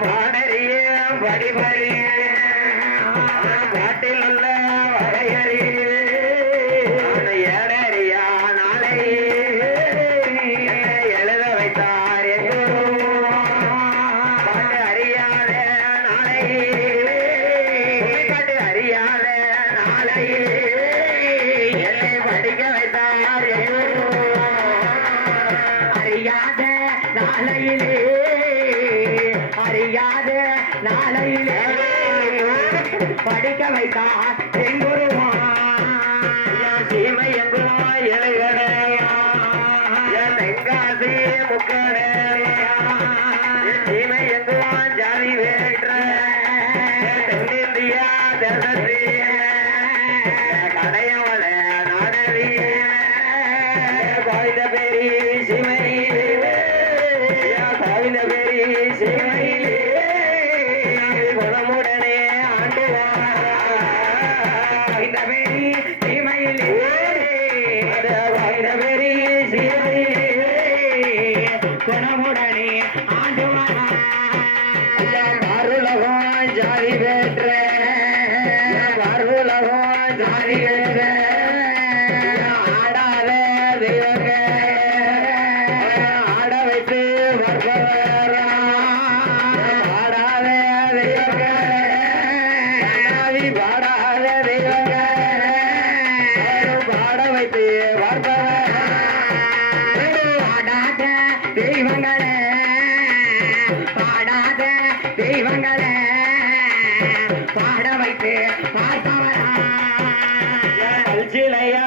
வானறிய வடிவறிய காட்டில் உள்ள வரையறிய ஏடறியா நாளையே எழுத வைத்தார் அறியாத நாளையே அறியாத நாளையே என்னை படிக்க வைத்தார் அறியாத நாளையிலே. நாளையிலே படிக்க வைத்தான் எங்குருவான் தெய்வங்களே பாடாத தெய்வங்களே பாட வைத்து பார்த்தவரா சிலையா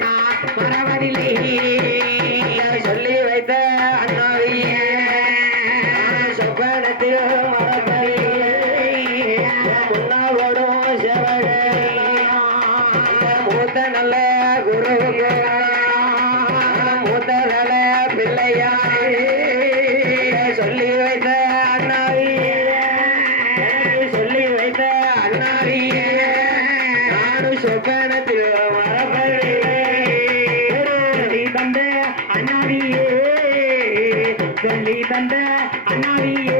தந்த அண்ணாவின்